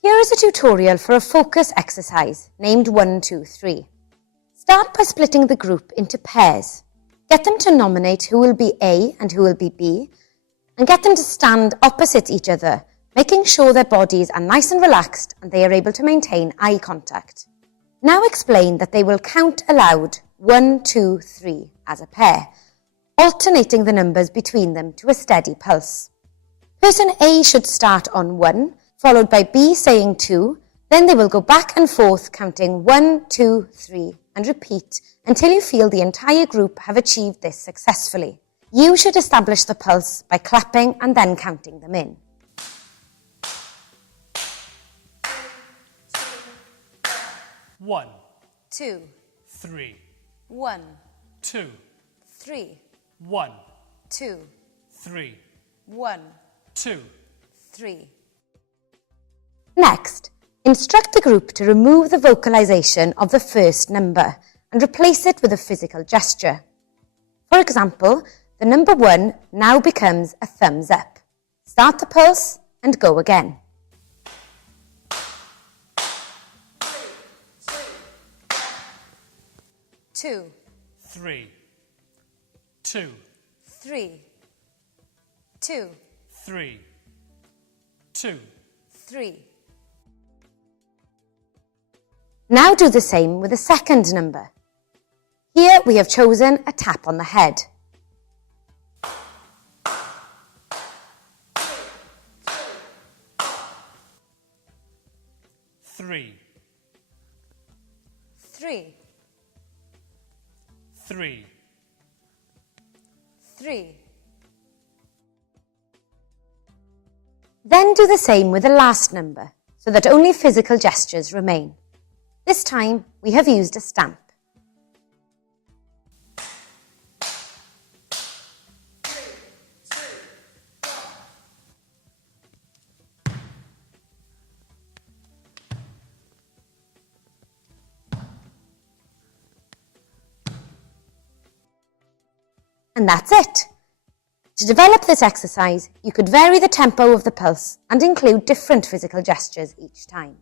Here is a tutorial for a focus exercise named 1, 2, 3. Start by splitting the group into pairs. Get them to nominate who will be A and who will be B, and get them to stand opposite each other, making sure their bodies are nice and relaxed and they are able to maintain eye contact. Now explain that they will count aloud 1, 2, 3 as a pair, alternating the numbers between them to a steady pulse. Person A should start on 1, followed by B saying 2, then they will go back and forth counting 1, 2, 3 and repeat until you feel the entire group have achieved this successfully. You should establish the pulse by clapping and then counting them in. One, 2, 3, 1, 2, 3, 1, 2, 3, 1, 2. 3. Next, instruct the group to remove the vocalization of the first number and replace it with a physical gesture. For example, the number 1 now becomes a thumbs up. Start the pulse and go again. 2, 3, 2, 3, 2, 3, 2. 3. Now do the same with the second number. Here we have chosen a tap on the head. 3, 3, 3, 3. Then do the same with the last number, so that only physical gestures remain. This time, we have used a stamp. And that's it. To develop this exercise, you could vary the tempo of the pulse and include different physical gestures each time.